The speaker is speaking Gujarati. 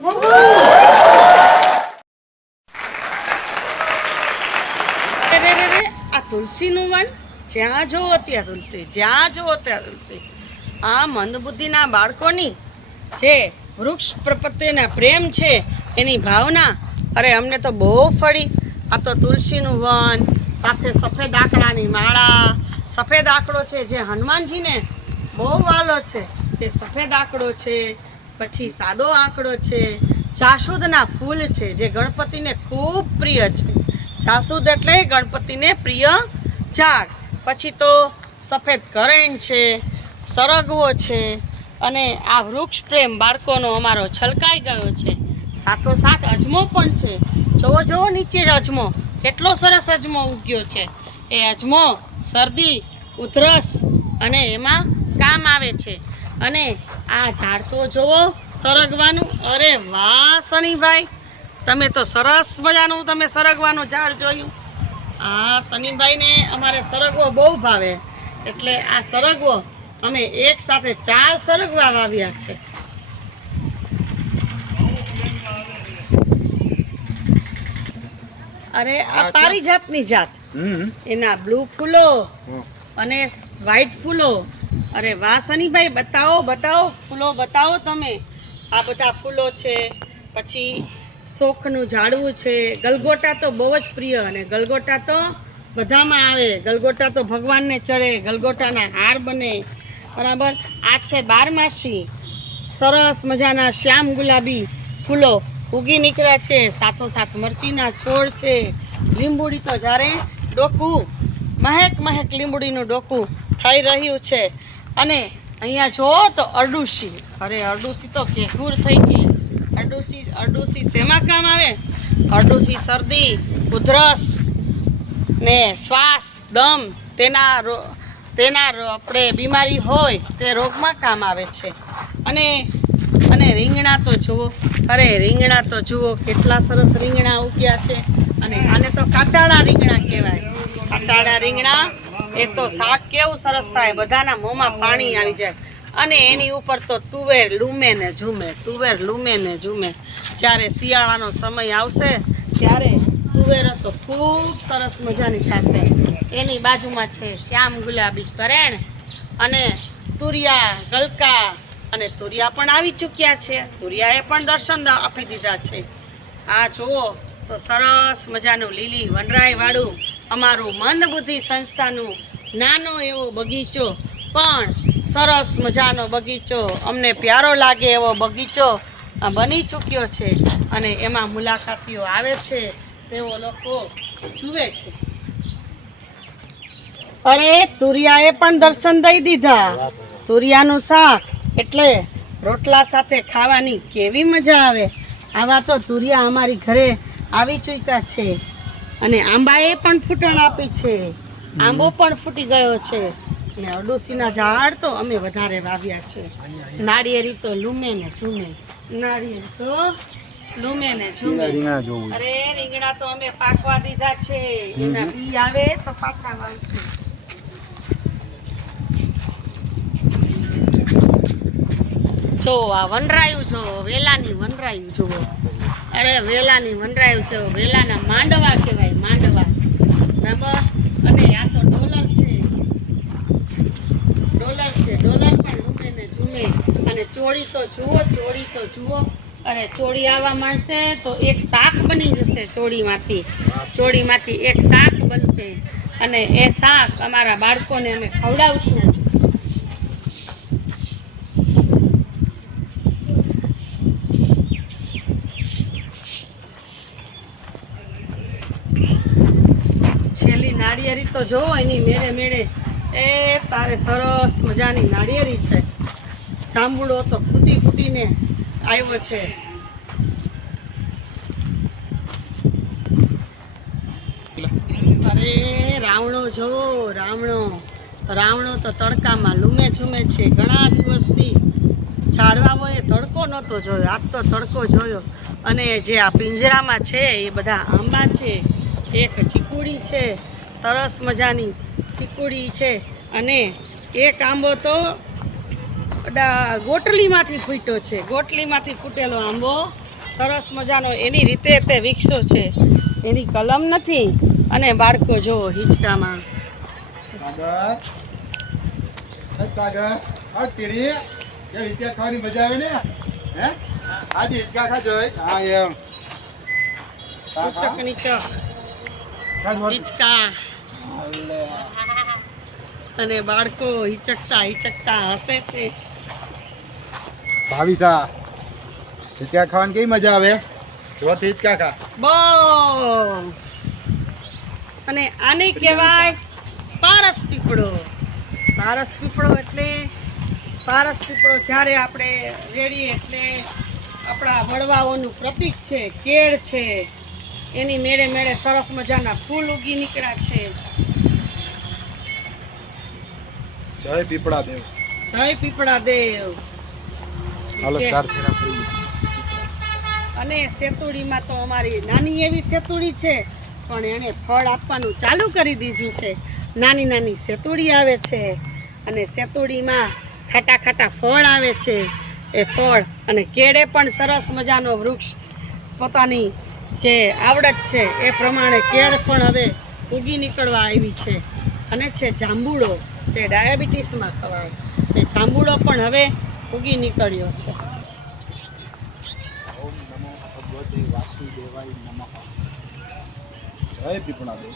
આ તુલસીનું વન, જ્યાં જોવો ત્યાં તુલસી, જ્યાં જોવો ત્યાં તુલસી. આ મંદબુદ્ધિના બાળકોની જે વૃક્ષ પ્રત્યેના પ્રેમ છે, એની ભાવના, અરે અમને તો બહુ ફળી. આ તો તુલસીનું વન, સાથે સફેદ આંકડાની માળા. સફેદ આંકડો છે જે હનુમાનજીને બહુ વાલો છે, તે સફેદ આંકડો છે. પછી સાદો આંકડો છે. જાસૂદના ફૂલ છે જે ગણપતિને ખૂબ પ્રિય છે. જાસૂદ એટલે ગણપતિને પ્રિય ઝાડ. પછી તો સફેદ કરેણ છે, સરગવો છે. અને આ વૃક્ષ પ્રેમ બાળકોનો અમારો છલકાઈ ગયો છે. સાથોસાથ અજમો પણ છે. જોવો જોવો નીચે જ અજમો, કેટલો સરસ અજમો ઉગ્યો છે. એ અજમો શરદી, ઉધરસ અને એમાં કામ આવે છે. અને આ ઝાડ તો જોવો સરગવાનું, અરે વાહ શનિભાઈ, તમે તો સરસ મજાનું તમે સરગવાનું ઝાડ જોયું. આ શનિભાઈને અમારે સરગવો બહુ ભાવે, એટલે આ સરગવો અમે એક સાથે 4 સરગવા વાવ્યા છે. અરે આ પારિજાતની જાત, એના બ્લુ ફૂલો અને વ્હાઈટ ફૂલો. અરે વાહ શનિભાઈ, બતાવો બતાવો ફૂલો બતાવો તમે. આ બધા ફૂલો છે. પછી શોખનું ઝાડવું છે. ગલગોટા તો બહુ જ પ્રિય, અને ગલગોટા તો બધામાં આવે. ગલગોટા તો ભગવાનને ચડે, ગલગોટાના હાર બને, બરાબર. આ છે બારમાસી, સરસ મજાના શ્યામ ગુલાબી ફૂલો ઉગી નીકળ્યા છે. સાથોસાથ મરચીના છોડ છે. લીંબુડી તો જ્યારે ડોકું મહેક મહેક લીંબુડીનું ડોકું થઈ રહ્યું છે. અને અહીંયા જુઓ તો અરડુસી, અરે અરડુસી તો ઘેઘૂર થઈ છે. અરડુસી શેમાં કામ આવે? અરડુસી શરદી, ઉધરસ ને શ્વાસ, દમ, તેના આપણે બીમારી હોય તે રોગમાં કામ આવે છે. અને રીંગણા તો જુઓ, અરે રીંગણા તો જુઓ કેટલા સરસ રીંગણા ઉગ્યા છે. અને આને તો કાટાળા રીંગણા કહેવાય. કાટાળા રીંગણા એ તો શાક કેવું સરસ થાય, બધાના મોંમાં પાણી આવી જાય. અને એની ઉપર તો તુવેર લૂમે ને ઝૂમે, તુવેર લૂમે ને ઝૂમે. જ્યારે શિયાળાનો સમય આવશે ત્યારે તુવેરો તો ખૂબ સરસ મજાની થશે. એની બાજુમાં છે શ્યામ ગુલાબી કરેણ અને તુરિયા, ગલકા. અને તુરિયા પણ આવી ચૂક્યા છે. તુરિયાએ પણ દર્શન આપી દીધા છે. આ જુઓ તો સરસ મજાનું લીલી વનરાયવાળું અમારું મંદબુદ્ધિ સંસ્થાનું નાનો એવો બગીચો, પણ સરસ મજાનો બગીચો, અમને પ્યારો લાગે એવો બગીચો બની ચૂક્યો છે. અને એમાં મુલાકાતીઓ આવે છે, તેઓ લોકો જુએ છે. અરે તુરિયાએ પણ દર્શન દઈ દીધા. તુરિયાનું શાક એટલે રોટલા સાથે ખાવાની કેવી મજા આવે. આવા તો તુરિયા અમારી ઘરે આવી ચૂક્યા છે. અને આંબાએ પણ ફૂટણ આપી છે. આંબો પણ ફૂટી ગયો છે. અને અરડુસીના ઝાડ તો અમે વધારે વાવ્યા છે. નાળિયેરી તો લૂમે ને ઝૂમે, નાળિયેરી તો લૂમે ને ઝૂમે. અરે રીંગણા તો અમે પાકવા દીધા છે. એના બી આવે તો પાછા વાવશું. જો આ વનરાયું જો, વેલાની વનરાયું જુઓ. અરે વેલાની વનરાયું છે. વેલાના માંડવા કહેવાય, માંડવા, બરાબર. અને આ તો ડોલર છે. ડોલર પણ લૂમે ને ઝૂમે. અને ચોળી તો જુઓ, ચોળી તો જુઓ. અરે ચોળી આવવા માંડશે તો એક શાક બની જશે. ચોળીમાંથી એક શાક બનશે. અને એ શાક અમારા બાળકોને અમે ખવડાવશું. છેલ્લી નાળિયેરી તો જો એની મેળે મેળે એ તારે સરસ મજાની નાળિયેરી છે. જાંબુડો તો ફૂટીને આવ્યો છે. અરે રાવણો જોવો, રાવણો તો તડકામાં લૂમે ઝૂમે છે. ઘણા દિવસથી ઝાડવાઓએ તડકો નહોતો જોયો, આજ તો તડકો જોયો. અને જે આ પિંજરામાં છે એ બધા આંબા છે. એક ચીકુડી છે, સરસ મજાની ચીકુડી છે. અને એક આંબો તો ગોટલીમાંથી ફૂટ્યો છે. ગોટલીમાંથી ફૂટેલો આંબો સરસ મજાનો એની રીતે તે વિકસ્યો છે, એની કલમ નથી. અને બાળકો જો હિંચકામાં સાગર, સાગર, આ ટીડી કે હિંચકા ખાવાની મજા આવે ને? હે? આજે હિંચકા ખાજો. હા એમ. ઉચક નીચક હિંચકા અને બાળકો હિચકતા હિચકતા હસે છે. ભાવિસા, હિંચકા ખાવાની કેવી મજા આવે? જો હિંચકા ખા. બહુ. અને આને કહેવાય પારસ પીપળો. પારસ પીપળો એટલે જ્યારે આપણે રેડીએ એટલે આપણા વડવાઓનું પ્રતીક છે, કેળ છે. એની મેળે મેળે સરસ મજાના ફૂલ ઉગી નીકળ્યા છે. જય પીપળા દેવ. જય પીપળા દેવ. હાલો ચાર ફેરા ફરી. અને સેતુડીમાં તો અમારી નાની એવી સેતુડી છે, પણ એણે ફળ આપવાનું ચાલુ કરી દીધું છે. નાની નાની સેતુડી આવે છે અને સેતુડીમાં ખાટા ખાટા ફળ આવે છે. એ ફળ અને કેળે પણ સરસ મજાનો વૃક્ષ પોતાની જે આવડત છે એ પ્રમાણે કેળ પણ હવે ઉગી નીકળવા આવી છે. અને છે જાંબુડો, જે ડાયાબિટીસમાં ખવાય એ જાંબુડો પણ હવે ઉગી નીકળ્યો છે. ઓમ નમો ભગવતે વાસુદેવાય નમઃ. જય પીપળા દેવ.